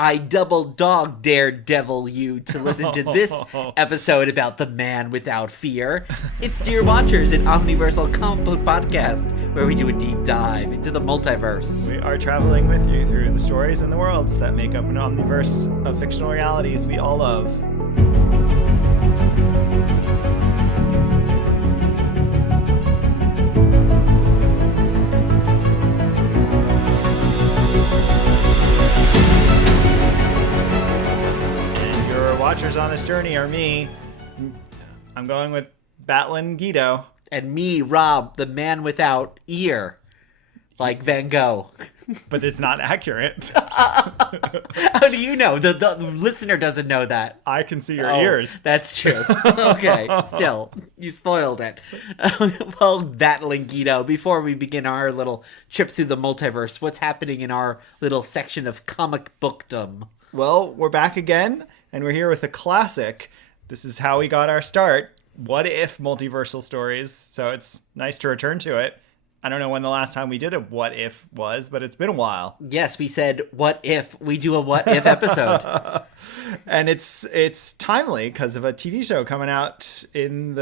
I double dog Daredevil you to listen to this episode about the man without fear. It's Dear Watchers, an omniversal comic book podcast where we do a deep dive into the multiverse. We are traveling with you through the stories and the worlds that make up an omniverse of fictional realities we all love. Watchers on this journey are me. I'm going with Batlin Guido. And me, Rob, the man without ear. Like Van Gogh. But it's not accurate. How do you know? The listener doesn't know that. I can see your ears. That's true. Okay, still, you spoiled it. Well, Batlin Guido, before we begin our little trip through the multiverse, what's happening in our little section of comic bookdom? Well, we're back again. And we're here with a classic. This is how we got our start. What if multiversal stories? So it's nice to return to it. I don't know when the last time we did a what if was, but it's been a while. Yes, we said what if we do a what if episode. And it's timely because of a TV show coming out in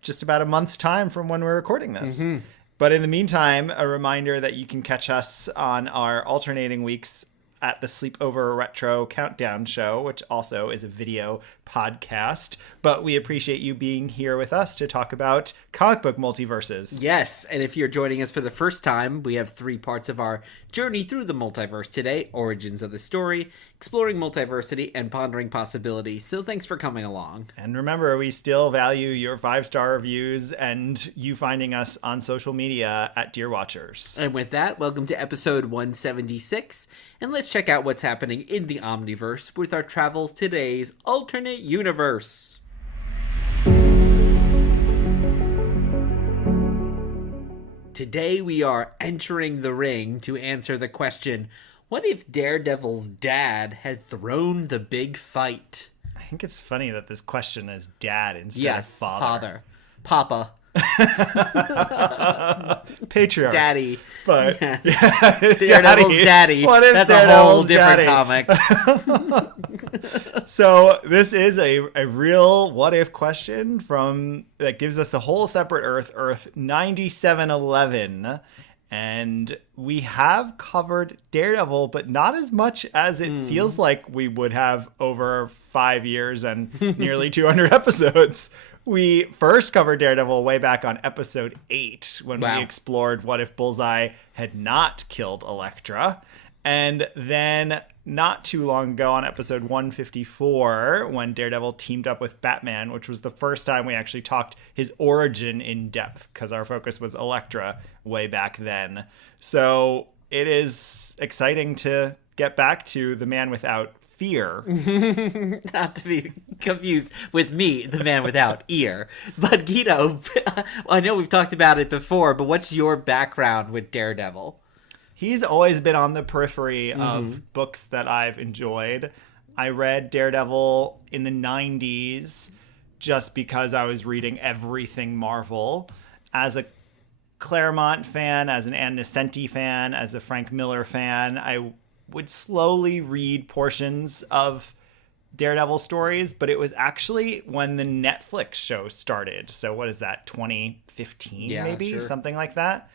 just about a month's time from when we're recording this. Mm-hmm. But in the meantime, a reminder that you can catch us on our alternating weeks at the Sleepover Retro Countdown Show, which also is a video podcast. But we appreciate you being here with us to talk about comic book multiverses. Yes, and if you're joining us for the first time, we have 3 parts of our journey through the multiverse today: origins of the story, exploring multiversity, and pondering possibilities. So thanks for coming along. And remember, we still value your 5-star reviews and you finding us on social media at Dear Watchers. And with that, welcome to episode 176, and let's check out what's happening in the Omniverse with our travels today's alternate universe. Today we are entering the ring to answer the question, what if Daredevil's dad had thrown the big fight? I think it's funny that this question is dad instead of father. Papa. Patriarch. Daddy. But yes. Daredevil's daddy. What if that's Daredevil's a whole different comic. So this is a real what if question that gives us a whole separate Earth 9711. And we have covered Daredevil, but not as much as it feels like we would have over 5 years and nearly 200 episodes. We first covered Daredevil way back on episode 8 when we explored what if Bullseye had not killed Elektra. And then not too long ago on episode 154 when Daredevil teamed up with Batman, which was the first time we actually talked his origin in depth because our focus was Elektra way back then. So it is exciting to get back to the man without fear. Not to be confused with me, the man without ear. But Guido, I know we've talked about it before, but what's your background with Daredevil? He's always been on the periphery of books that I've enjoyed. I read Daredevil in the 90s just because I was reading everything Marvel. As a Claremont fan, as an Ann Nesenti fan, as a Frank Miller fan, I would slowly read portions of Daredevil stories, but it was actually when the Netflix show started. So what is that, 2015 maybe? Sure. Something like that.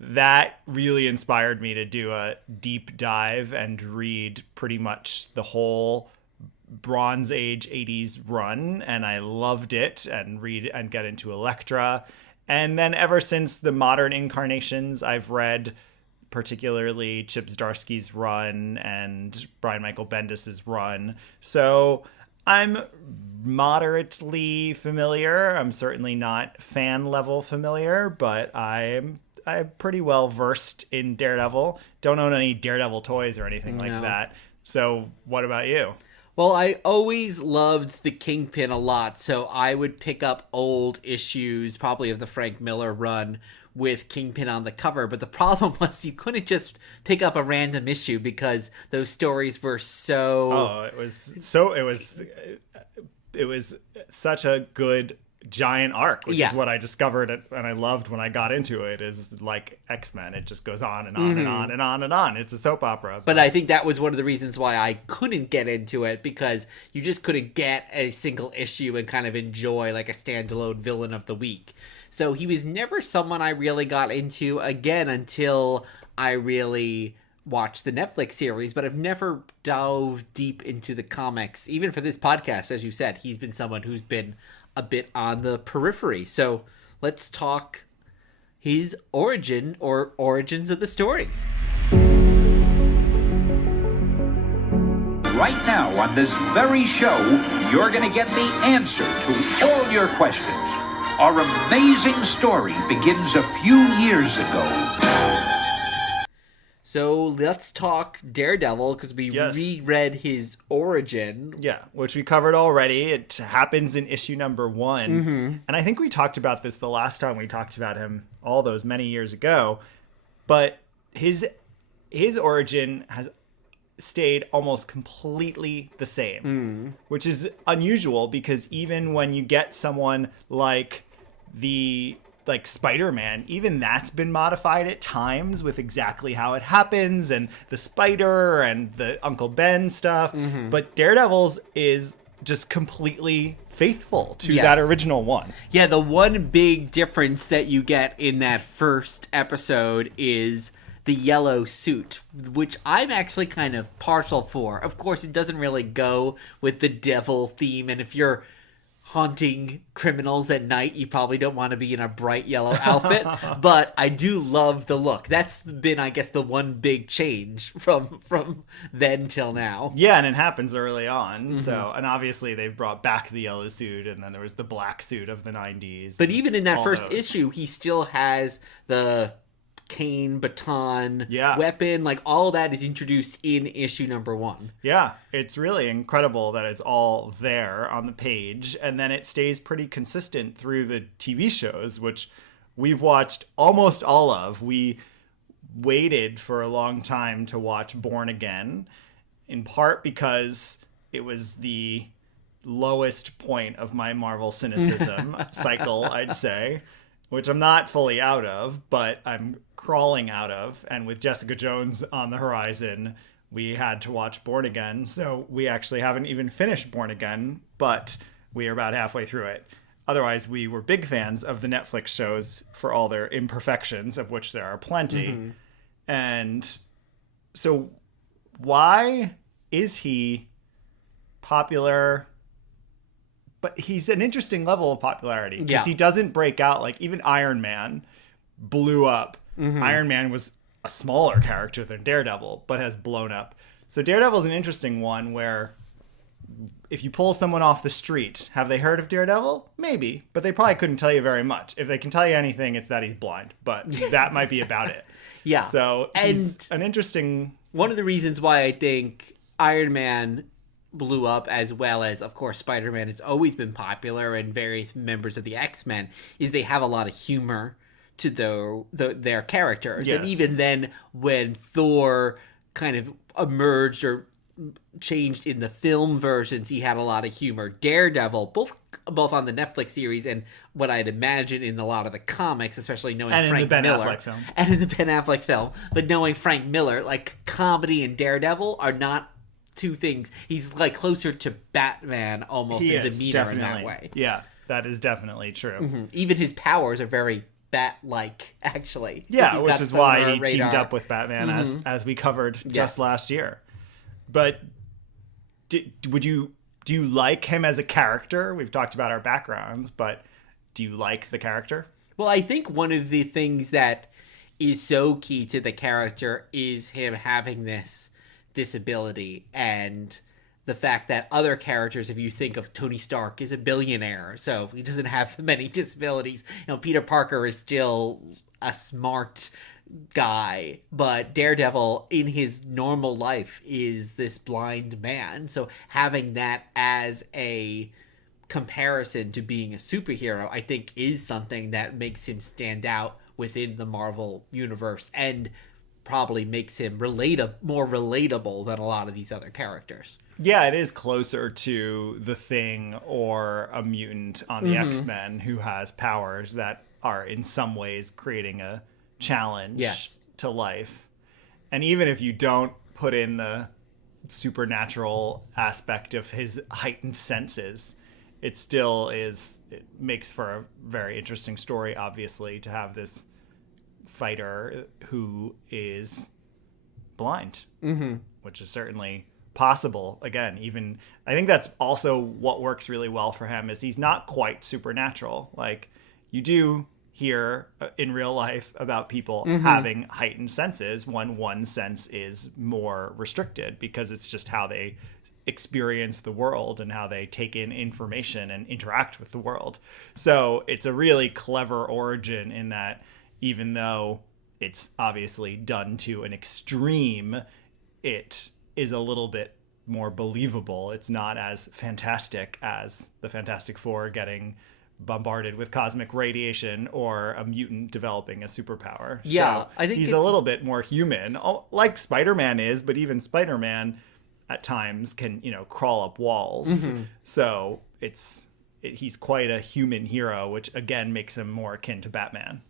That really inspired me to do a deep dive and read pretty much the whole Bronze Age 80s run, and I loved it, and read and get into Elektra. And then ever since the modern incarnations, I've read particularly Chip Zdarsky's run and Brian Michael Bendis's run. So I'm moderately familiar. I'm certainly not fan level familiar, but I'm pretty well versed in Daredevil. Don't own any Daredevil toys or anything like that. So what about you? Well, I always loved the Kingpin a lot, so I would pick up old issues, probably of the Frank Miller run, with Kingpin on the cover. But the problem was you couldn't just pick up a random issue because those stories were so... it was such a good giant arc, which Yeah. is what I discovered and I loved when I got into it, is like X-Men. It just goes on and on and on and on and on. It's a soap opera. But I think that was one of the reasons why I couldn't get into it, because you just couldn't get a single issue and kind of enjoy like a standalone villain of the week. So he was never someone I really got into again until I really watched the Netflix series, but I've never dove deep into the comics. Even for this podcast, as you said, he's been someone who's been a bit on the periphery. So let's talk his origin or origins of the story. Right now, on this very show, you're going to get the answer to all your questions. Our amazing story begins a few years ago. So let's talk Daredevil, because we reread his origin. Yeah, which we covered already. It happens in issue number 1. And I think we talked about this the last time we talked about him, all those many years ago. But his origin has stayed almost completely the same, which is unusual, because even when you get someone like Spider-Man, even that's been modified at times with exactly how it happens, and the spider and the Uncle Ben stuff. But Daredevil's is just completely faithful to that original one. Yeah, the one big difference that you get in that first episode is the yellow suit, which I'm actually kind of partial for. Of course, it doesn't really go with the devil theme, and if you're haunting criminals at night, you probably don't want to be in a bright yellow outfit, but I do love the look. That's been, I guess, the one big change from then till now. Yeah, and it happens early on. So, and obviously they've brought back the yellow suit, and then there was the black suit of the 90s. But even in that first issue, he still has the cane, baton, weapon, like all that is introduced in issue number 1. Yeah, it's really incredible that it's all there on the page, and then it stays pretty consistent through the TV shows, which we've watched almost all of. We waited for a long time to watch Born Again, in part because it was the lowest point of my Marvel cynicism cycle, I'd say, which I'm not fully out of, but I'm crawling out of. And with Jessica Jones on the horizon, we had to watch Born Again. So we actually haven't even finished Born Again, but we are about halfway through it. Otherwise, we were big fans of the Netflix shows for all their imperfections, of which there are plenty. And so why is he popular? But he's an interesting level of popularity, because he doesn't break out. Like, even Iron Man blew up. Iron Man was a smaller character than Daredevil, but has blown up. So Daredevil's an interesting one, where if you pull someone off the street, have they heard of Daredevil? Maybe, but they probably couldn't tell you very much. If they can tell you anything, it's that he's blind, but that might be about it. Yeah. So he's an interesting... One of the reasons why I think Iron Man blew up, as well as, of course, Spider-Man has always been popular, and various members of the X-Men, is they have a lot of humor to their characters. And even then, when Thor kind of emerged or changed in the film versions, he had a lot of humor. Daredevil, both on the Netflix series and what I'd imagine in a lot of the comics, especially knowing Frank Miller. And in the Ben Affleck film. But knowing Frank Miller, like, comedy and Daredevil are not two things. He's like closer to Batman almost in demeanor in that way. Yeah, that is definitely true. Even his powers are very Bat-like, actually. Yeah, which is why he teamed up with Batman, as we covered just last year. But do you like him as a character? We've talked about our backgrounds, but do you like the character? Well, I think one of the things that is so key to the character is him having this disability, and the fact that other characters, if you think of Tony Stark, is a billionaire, so he doesn't have many disabilities. Peter Parker is still a smart guy, but Daredevil in his normal life is this blind man. So having that as a comparison to being a superhero, I think, is something that makes him stand out within the Marvel universe. And probably makes him more relatable than a lot of these other characters. Yeah, it is closer to the Thing or a mutant on the X-Men who has powers that are in some ways creating a challenge to life. And even if you don't put in the supernatural aspect of his heightened senses, it still is, it makes for a very interesting story, obviously, to have this fighter who is blind, which is certainly possible. Again, even I think that's also what works really well for him, is he's not quite supernatural. Like, you do hear in real life about people having heightened senses when one sense is more restricted, because it's just how they experience the world and how they take in information and interact with the world. So it's a really clever origin in that, even though it's obviously done to an extreme, it is a little bit more believable. It's not as fantastic as the Fantastic Four getting bombarded with cosmic radiation or a mutant developing a superpower. Yeah, so I think he's a little bit more human, like Spider-Man is, but even Spider-Man at times can, crawl up walls. So he's quite a human hero, which again makes him more akin to Batman.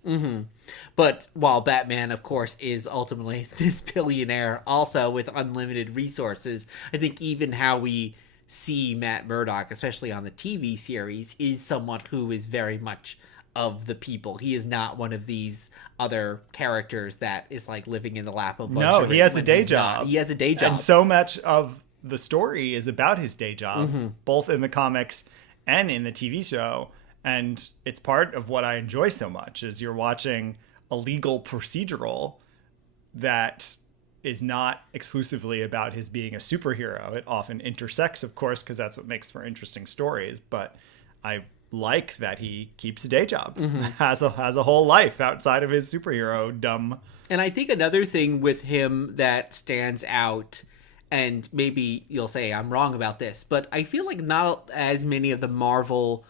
But while Batman, of course, is ultimately this billionaire also with unlimited resources, I think even how we see Matt Murdock, especially on the TV series, is someone who is very much of the people. He is not one of these other characters that is like living in the lap of luxury. No, he has a day job. He has a day job. And so much of the story is about his day job, both in the comics and in the TV show. And it's part of what I enjoy so much, is you're watching a legal procedural that is not exclusively about his being a superhero. It often intersects, of course, because that's what makes for interesting stories. But I like that he keeps a day job, has a whole life outside of his superhero dumb. And I think another thing with him that stands out, and maybe you'll say I'm wrong about this, but I feel like not as many of the Marvel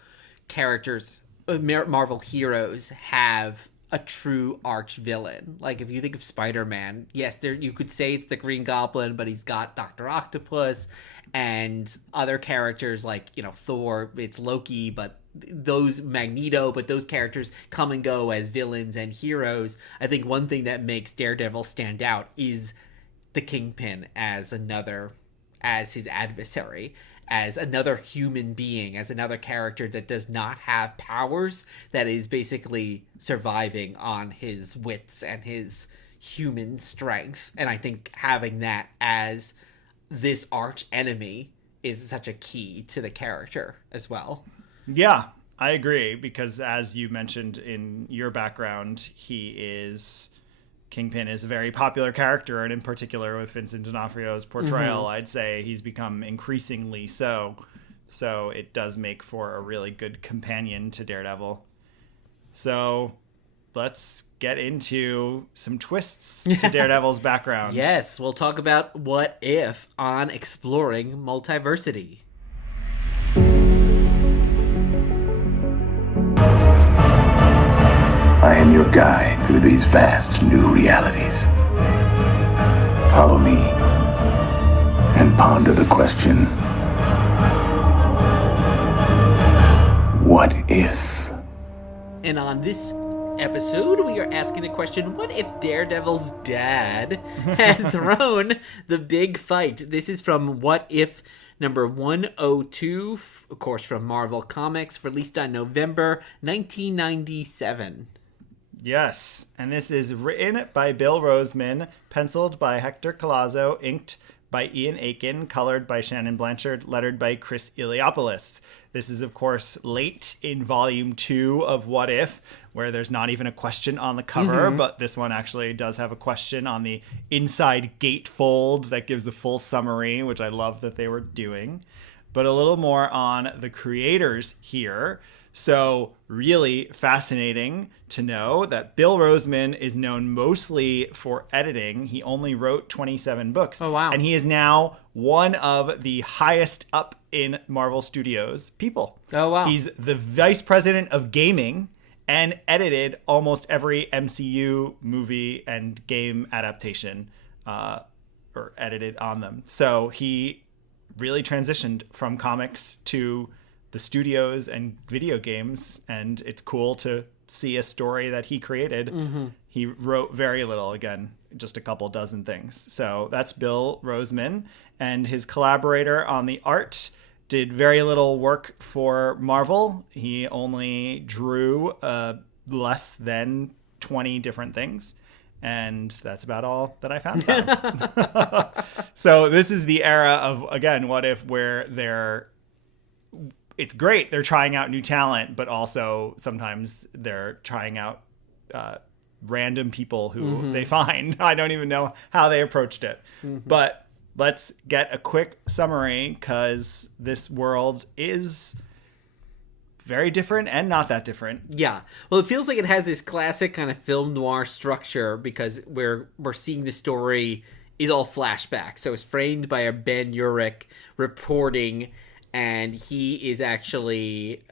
characters, Marvel heroes, have a true arch villain. Like, if you think of Spider-Man, yes, you could say it's the Green Goblin, but he's got Dr. Octopus and other characters like, Thor, it's Loki, but those Magneto, but those characters come and go as villains and heroes. I think one thing that makes Daredevil stand out is the Kingpin as his adversary, as another human being, as another character that does not have powers, that is basically surviving on his wits and his human strength. And I think having that as this arch enemy is such a key to the character as well. Yeah, I agree, because as you mentioned in your background, Kingpin is a very popular character, and in particular with Vincent D'Onofrio's portrayal, I'd say he's become increasingly so. So it does make for a really good companion to Daredevil. So let's get into some twists to Daredevil's background. Yes, we'll talk about What If on Exploring Multiversity. I am your guide through these vast new realities. Follow me and ponder the question, what if? And on this episode, we are asking the question, what if Daredevil's dad had thrown the big fight? This is from What If number 102, of course, from Marvel Comics, released on November 1997. Yes, and this is written by Bill Roseman, penciled by Hector Collazo, inked by Ian Aiken, colored by Shannon Blanchard, lettered by Chris Iliopoulos. This is, of course, late in Volume 2 of What If, where there's not even a question on the cover, but this one actually does have a question on the inside gatefold that gives a full summary, which I love that they were doing. But a little more on the creators here. So really fascinating to know that Bill Roseman is known mostly for editing. He only wrote 27 books. Oh, wow. And he is now one of the highest up in Marvel Studios people. Oh, wow. He's the vice president of gaming and edited almost every MCU movie and game adaptation, or edited on them. So he really transitioned from comics to the studios and video games, and it's cool to see a story that he created. He wrote very little, again, just a couple dozen things. So that's Bill Roseman, and his collaborator on the art did very little work for Marvel. He only drew less than 20 different things, and that's about all that I found about him. So this is the era of, again, What If, where it's great, they're trying out new talent, but also sometimes they're trying out random people who they find. I don't even know how they approached it. But let's get a quick summary, because this world is very different and not that different. Yeah. Well, it feels like it has this classic kind of film noir structure, because we're seeing the story is all flashback. So it's framed by a Ben Urich reporting, and he is actually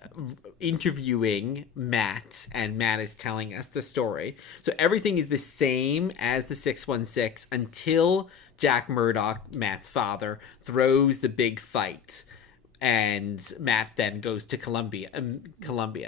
interviewing Matt, and Matt is telling us the story. So everything is the same as the 616 until Jack Murdock, Matt's father, throws the big fight, and Matt then goes to Columbia.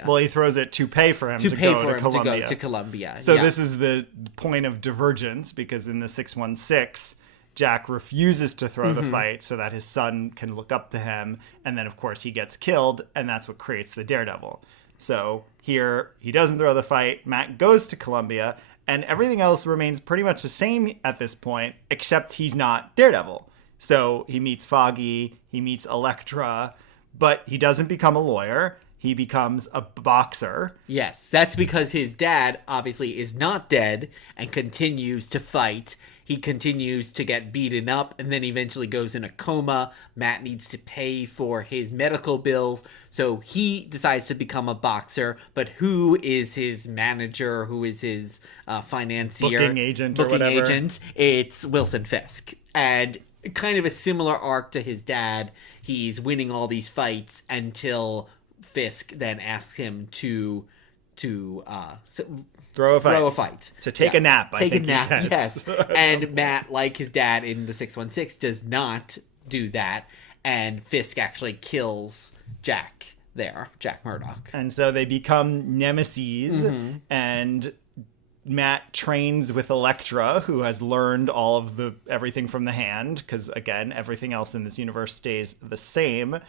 Well, he throws it to pay for him to go to Columbia. So this is the point of divergence, because in the 616, Jack refuses to throw the fight so that his son can look up to him. And then, of course, he gets killed, and that's what creates the Daredevil. So here, he doesn't throw the fight. Matt goes to Columbia, and everything else remains pretty much the same at this point, except he's not Daredevil. So he meets Foggy, he meets Elektra, but he doesn't become a lawyer. He becomes a boxer. Yes, that's because his dad obviously is not dead and continues to fight. He continues to get beaten up and then eventually goes in a coma. Matt needs to pay for his medical bills, so he decides to become a boxer. But who is his manager? Who is his financier? Booking agent or whatever. Agent. It's Wilson Fisk. And kind of a similar arc to his dad. He's winning all these fights until Fisk then asks him to throw a fight. To take a nap, I think he says. Yes. And Matt, like his dad in the 616, does not do that. And Fisk actually kills Jack Murdock. And so they become nemeses. And Matt trains with Elektra, who has learned all of everything from the hand, because, again, everything else in this universe stays the same.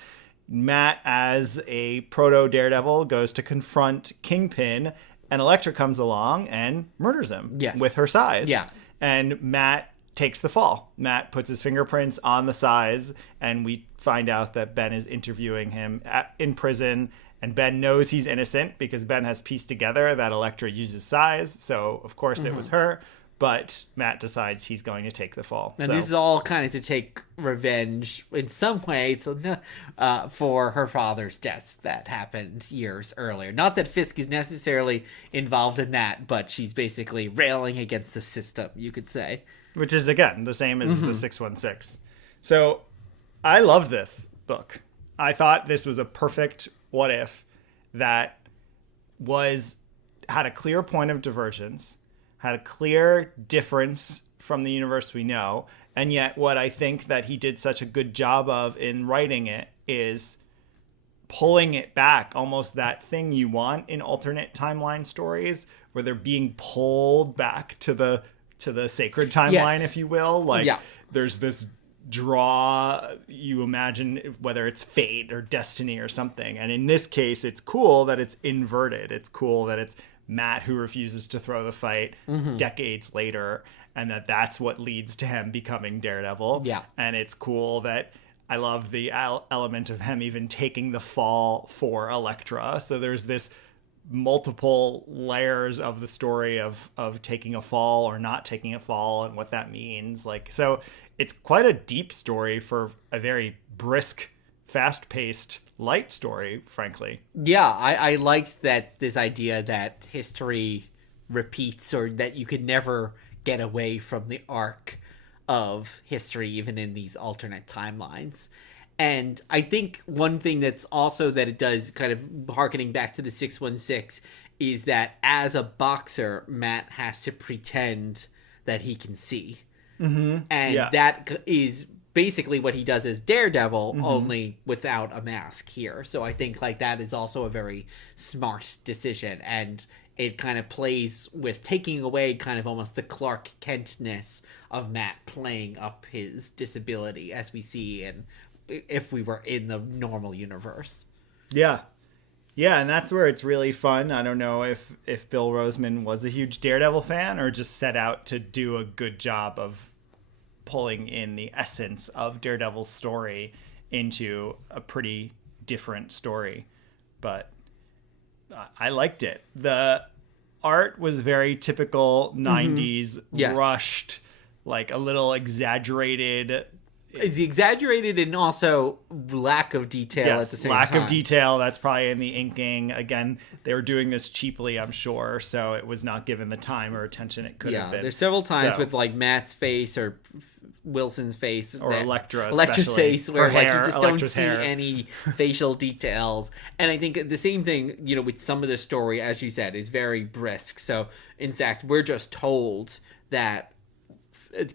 Matt, as a proto-Daredevil, goes to confront Kingpin, and Elektra comes along and murders him with her size. Yeah. And Matt takes the fall. Matt puts his fingerprints on the size, and we find out that Ben is interviewing him in prison, and Ben knows he's innocent because Ben has pieced together that Elektra uses size, so of course it was her. But Matt decides he's going to take the fall. And this is all kind of to take revenge in some way for her father's deaths that happened years earlier. Not that Fisk is necessarily involved in that, but she's basically railing against the system, you could say. Which is, again, the same as the 616. So I loved this book. I thought this was a perfect what if that had a clear point of divergence, had a clear difference from the universe we know, and yet what I think that he did such a good job of in writing it is pulling it back, almost that thing you want in alternate timeline stories, where they're being pulled back to the sacred timeline, if you will. There's this draw, you imagine, whether it's fate or destiny or something. And in this case, it's cool that it's inverted. It's cool that it's Matt who refuses to throw the fight decades later, and that's what leads to him becoming Daredevil. Yeah. And it's cool that I love the element of him even taking the fall for Elektra. So there's this multiple layers of the story of taking a fall or not taking a fall and what that means. So it's quite a deep story for a very brisk, fast-paced, light story, frankly. Yeah, I liked this idea that history repeats, or that you could never get away from the arc of history, even in these alternate timelines. And I think one thing that's also that it does, kind of harkening back to the 616, is that as a boxer, Matt has to pretend that he can see. And that is basically what he does as Daredevil, only without a mask here. So I think like that is also a very smart decision, and it kind of plays with taking away kind of almost the Clark Kent-ness of Matt playing up his disability as we see in if we were in the normal universe. Yeah, and that's where it's really fun. I don't know if Bill Roseman was a huge Daredevil fan or just set out to do a good job of pulling in the essence of Daredevil's story into a pretty different story. But I liked it. The art was very typical 90s, rushed, like a little exaggerated. It's exaggerated and also lack of detail at the same time. Lack of detail. That's probably in the inking. Again, they were doing this cheaply, I'm sure, so it was not given the time or attention it could have been. There's several times with like Matt's face or Wilson's face or Elektra's face where like you just don't see hair. any facial details. And I think the same thing, with some of the story, as you said, is very brisk. So in fact, we're just told that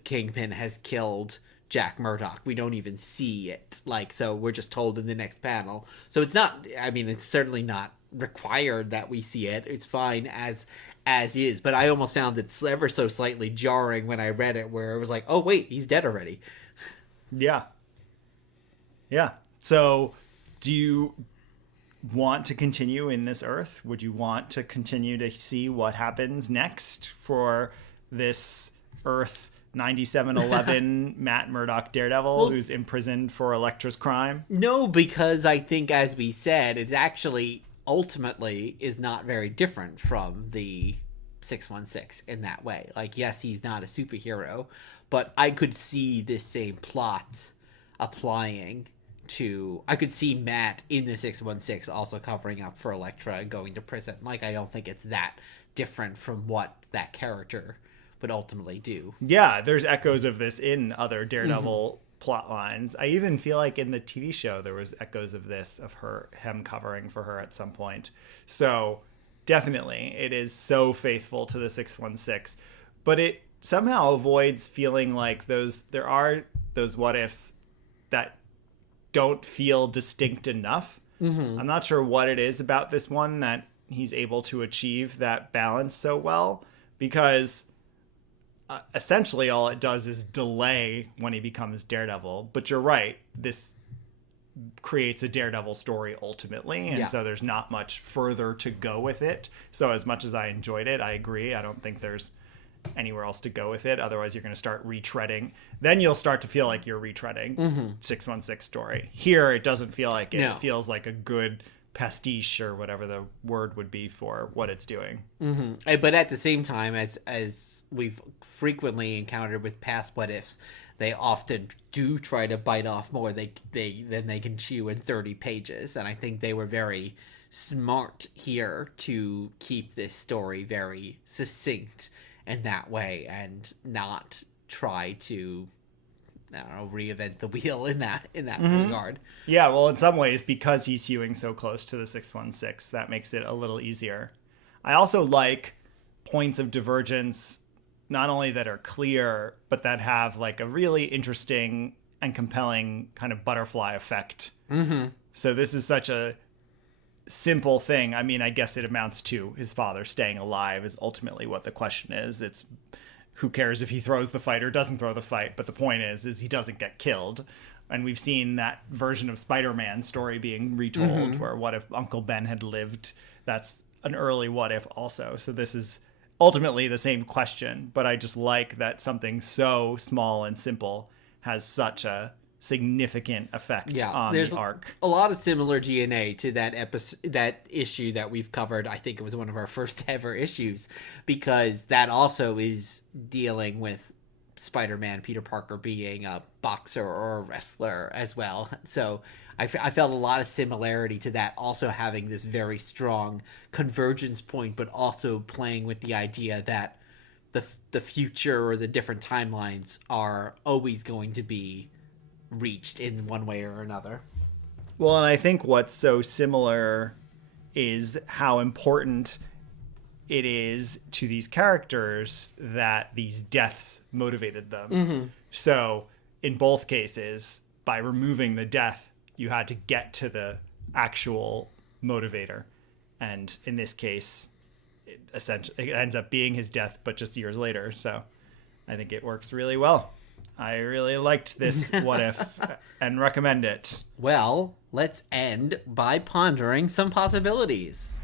Kingpin has killed Jack Murdock. We don't even see it. So we're just told in the next panel. So it's not, it's certainly not required that we see it. It's fine as is. But I almost found it ever so slightly jarring when I read it, where it was like, oh wait, he's dead already. Yeah. So do you want to continue in this Earth? Would you want to continue to see what happens next for this Earth 9711 Matt Murdock Daredevil who's imprisoned for Elektra's crime? No, because I think, as we said, it actually ultimately is not very different from the 616 in that way. Like, yes, he's not a superhero, but I could see this same plot applying to... I could see Matt in the 616 also covering up for Elektra and going to prison. Like, I don't think it's that different from what that character would ultimately do. Yeah, there's echoes of this in other Daredevil plot lines. I even feel like in the TV show there was echoes of this, of him covering for her at some point. So definitely it is so faithful to the 616, but it somehow avoids feeling like there are those what ifs that don't feel distinct enough. I'm not sure what it is about this one that he's able to achieve that balance so well, because essentially all it does is delay when he becomes Daredevil. But you're right, this creates a Daredevil story ultimately, and so there's not much further to go with it. So as much as I enjoyed it, I agree, I don't think there's anywhere else to go with it. Otherwise you're going to start retreading. Then you'll start to feel like you're retreading 616 story. Here it doesn't feel like it. No. It feels like a good pastiche, or whatever the word would be for what it's doing. But at the same time, as we've frequently encountered with past what ifs, they often do try to bite off more than they can chew in 30 pages. And I think they were very smart here to keep this story very succinct in that way, and not try to, I don't know, reinvent the wheel in that regard. Yeah, well, in some ways, because he's hewing so close to the 616, that makes it a little easier. I also like points of divergence, not only that are clear, but that have like a really interesting and compelling kind of butterfly effect. So this is such a simple thing. I guess it amounts to his father staying alive is ultimately what the question is. It's who cares if he throws the fight or doesn't throw the fight, but the point is he doesn't get killed. And we've seen that version of Spider-Man story being retold, where what if Uncle Ben had lived? That's an early what if also. So this is ultimately the same question, but I just like that something so small and simple has such a significant effect on the arc. A lot of similar DNA to that that issue that we've covered. I think it was one of our first ever issues, because that also is dealing with Spider-Man, Peter Parker being a boxer or a wrestler as well. So I felt a lot of similarity to that, also having this very strong convergence point, but also playing with the idea that the future or the different timelines are always going to be reached in one way or another. Well, and I think what's so similar is how important it is to these characters that these deaths motivated them. So in both cases, by removing the death, you had to get to the actual motivator. And in this case, it ends up being his death, but just years later. So I think it works really well. I really liked this What If and recommend it. Well, let's end by pondering some possibilities.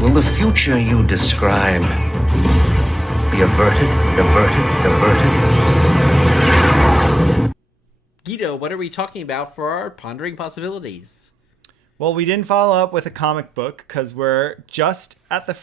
Will the future you describe be averted? Guido, what are we talking about for our pondering possibilities? Well, we didn't follow up with a comic book because we're just at the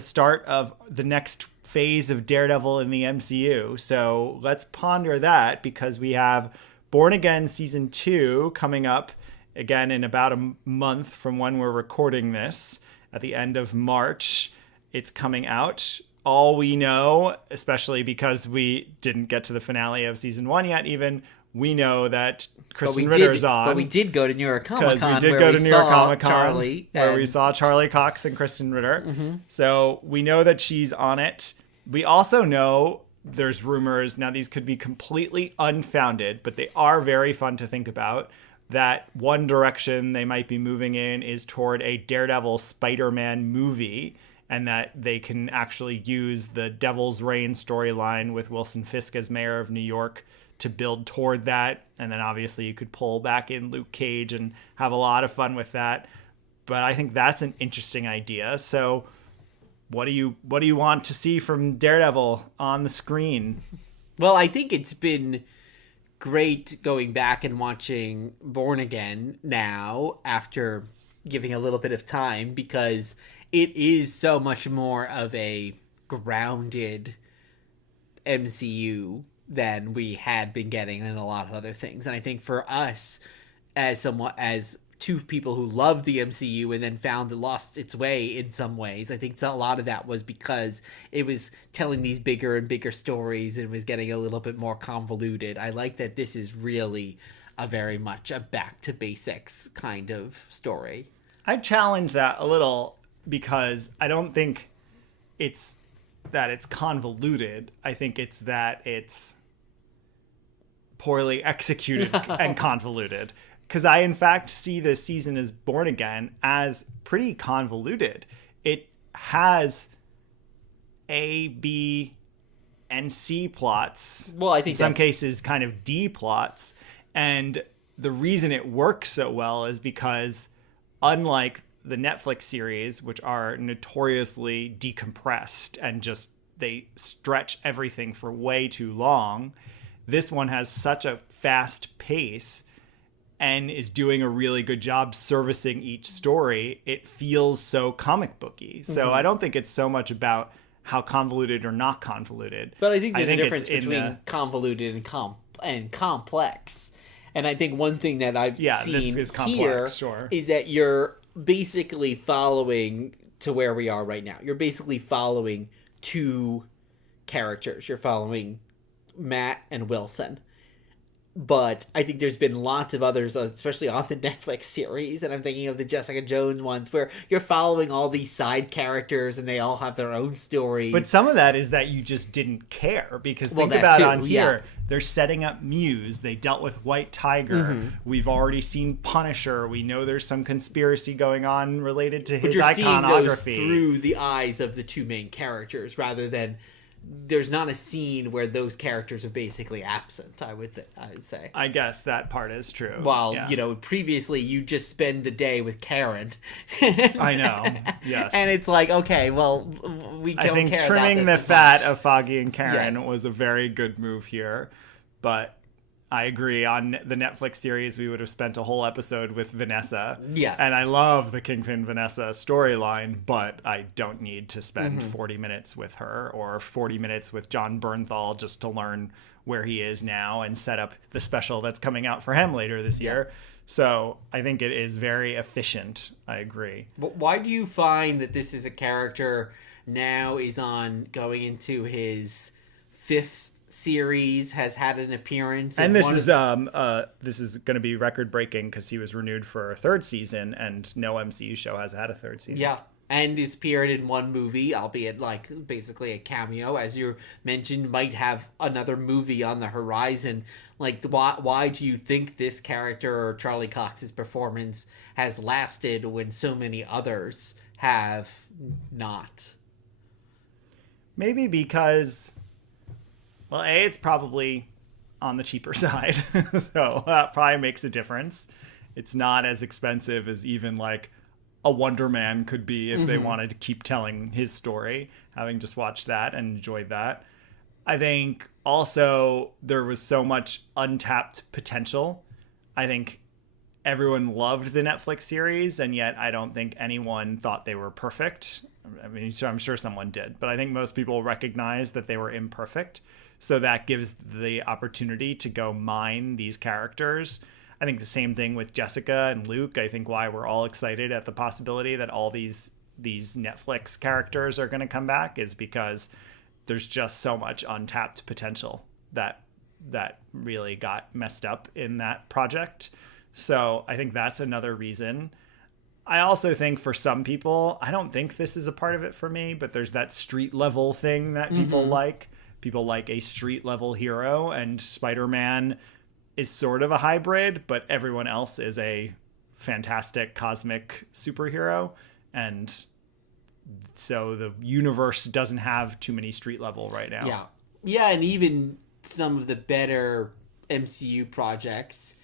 start of the next phase of Daredevil in the MCU. So let's ponder that because we have Born Again Season 2 coming up again in about a month from when we're recording this. At the end of March, it's coming out. All we know, especially because we didn't get to the finale of Season 1 yet even, we know that Kristen Ritter's on. But we did go to New York Comic Con Charlie, where we saw Charlie Cox and Kristen Ritter. So we know that she's on it. We also know there's rumors, now these could be completely unfounded, but they are very fun to think about, that one direction they might be moving in is toward a Daredevil Spider-Man movie, and that they can actually use the Devil's Reign storyline with Wilson Fisk as mayor of New York to build toward that. And then obviously you could pull back in Luke Cage and have a lot of fun with that. But I think that's an interesting idea. So what do you want to see from Daredevil on the screen? Well, I think it's been great going back and watching Born Again now after giving a little bit of time, because it is so much more of a grounded MCU than we had been getting in a lot of other things. And I think for us, as two people who loved the MCU and then found it lost its way in some ways, I think a lot of that was because it was telling these bigger and bigger stories and was getting a little bit more convoluted. I like that this is really a very much a back to basics kind of story. I challenge that a little because I don't think it's that it's convoluted. I think it's that it's poorly executed and convoluted. Because I, in fact, see this season as Born Again as pretty convoluted. It has A, B, and C plots. Well, I think in some cases kind of D plots. And the reason it works so well is because, unlike the Netflix series, which are notoriously decompressed and just they stretch everything for way too long, this one has such a fast pace and is doing a really good job servicing each story. It feels so comic booky. So I don't think it's so much about how convoluted or not convoluted. But I think there's a difference between convoluted and complex. And I think one thing that I've seen this is complex, here sure. is that you're basically following to where we are right now. You're basically following two characters. You're following Matt and Wilson. But I think there's been lots of others, especially on the Netflix series, and I'm thinking of the Jessica Jones ones, where you're following all these side characters and they all have their own stories. But some of that is that you just didn't care, because think about on here, they're setting up Muse. They dealt with White Tiger. We've already seen Punisher. We know there's some conspiracy going on related to his iconography. But you're seeing those through the eyes of the two main characters, rather than there's not a scene where those characters are basically absent, I would say. I guess that part is true. While, previously you just spend the day with Karen. I know, yes. And it's like, okay, well, we don't care about this. I think trimming the fat of Foggy and Karen was a very good move here. But I agree, on the Netflix series, we would have spent a whole episode with Vanessa. Yes. And I love the Kingpin Vanessa storyline, but I don't need to spend 40 minutes with her or 40 minutes with John Bernthal just to learn where he is now and set up the special that's coming out for him later this year. So I think it is very efficient. I agree. But why do you find that this is a character now is on going into his fifth series has had an appearance. And this is going to be record breaking because he was renewed for a third season, and no MCU show has had a third season. Yeah. And is appeared in one movie, albeit like basically a cameo, as you mentioned, might have another movie on the horizon. Like, why do you think this character or Charlie Cox's performance has lasted when so many others have not? Maybe because, well, A, it's probably on the cheaper side, so that probably makes a difference. It's not as expensive as even like a Wonder Man could be if they wanted to keep telling his story, having just watched that and enjoyed that. I think also there was so much untapped potential. I think everyone loved the Netflix series, and yet I don't think anyone thought they were perfect. I mean, so I'm sure someone did, but I think most people recognize that they were imperfect. So that gives the opportunity to go mine these characters. I think the same thing with Jessica and Luke. I think why we're all excited at the possibility that all these Netflix characters are going to come back is because there's just so much untapped potential that really got messed up in that project. So I think that's another reason. I also think for some people, I don't think this is a part of it for me, but there's that street level thing that people like. People like a street level hero, and Spider-Man is sort of a hybrid, but everyone else is a fantastic cosmic superhero. And so the universe doesn't have too many street level right now. Yeah. Yeah, and even some of the better MCU projects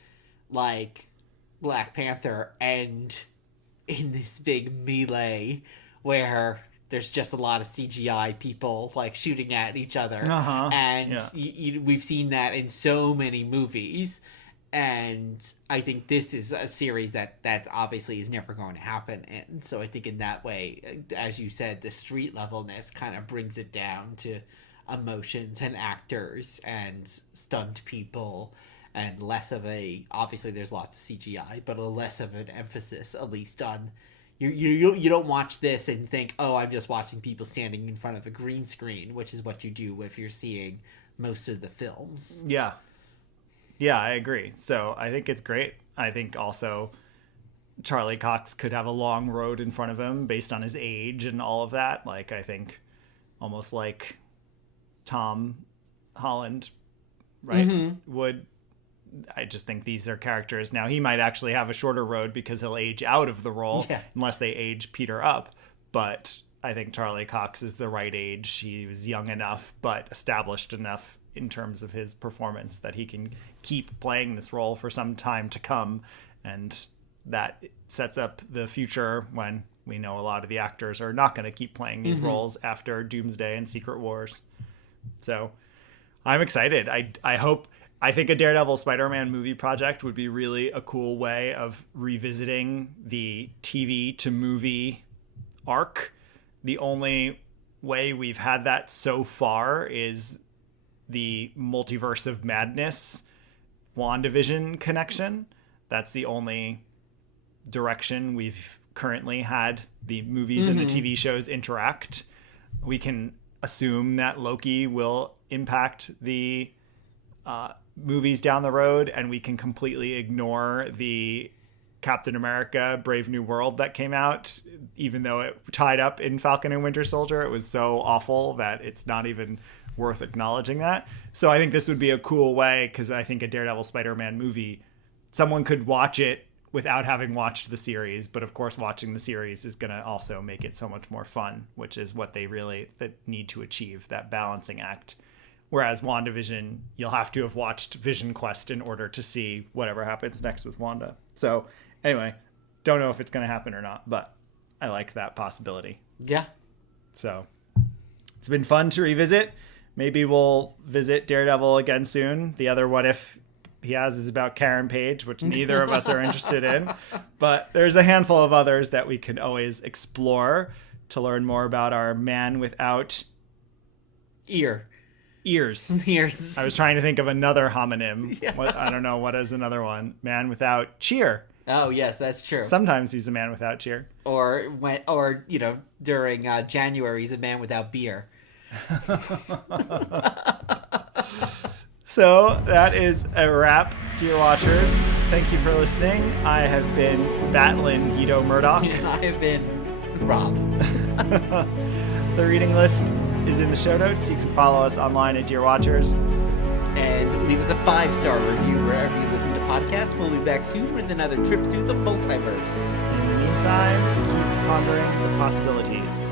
like Black Panther end in this big melee where there's just a lot of CGI people like shooting at each other. And we've seen that in so many movies. And I think this is a series that obviously is never going to happen. And so I think in that way, as you said, the street levelness kind of brings it down to emotions and actors and stunt people, and less of a, obviously there's lots of CGI, but a less of an emphasis, at least on, you don't watch this and think, oh, I'm just watching people standing in front of a green screen, which is what you do if you're seeing most of the films. Yeah, I agree. So I think it's great. I think also Charlie Cox could have a long road in front of him based on his age and all of that. Like, I think almost like Tom Holland, right, would. I just think these are characters. Now, he might actually have a shorter road because he'll age out of the role unless they age Peter up. But I think Charlie Cox is the right age. He was young enough, but established enough in terms of his performance that he can keep playing this role for some time to come. And that sets up the future when we know a lot of the actors are not going to keep playing these roles after Doomsday and Secret Wars. So I'm excited. I think a Daredevil Spider-Man movie project would be really a cool way of revisiting the TV to movie arc. The only way we've had that so far is the Multiverse of Madness WandaVision connection. That's the only direction we've currently had the movies and the TV shows interact. We can assume that Loki will impact the movies down the road, and we can completely ignore the Captain America Brave New World that came out, even though it tied up in Falcon and Winter Soldier. It was so awful that it's not even worth acknowledging that. So I think this would be a cool way, because I think a Daredevil Spider-Man movie, someone could watch it without having watched the series, but of course watching the series is going to also make it so much more fun, which is what they really need to achieve, that balancing act. Whereas WandaVision, you'll have to have watched Vision Quest in order to see whatever happens next with Wanda. So anyway, don't know if it's going to happen or not, but I like that possibility. Yeah. So it's been fun to revisit. Maybe we'll visit Daredevil again soon. The other What If he has is about Karen Page, which neither of us are interested in. But there's a handful of others that we can always explore to learn more about our man without ears. I was trying to think of another homonym. Yeah. I don't know. What is another one? Man without cheer. Oh, yes, that's true. Sometimes he's a man without cheer. Or during January, he's a man without beer. So that is a wrap, dear watchers. Thank you for listening. I have been Batlin Guido Murdoch. And I have been Rob. The reading list is in the show notes. You can follow us online at Dear Watchers. And leave us a 5-star review wherever you listen to podcasts. We'll be back soon with another trip through the multiverse. In the meantime, keep pondering the possibilities.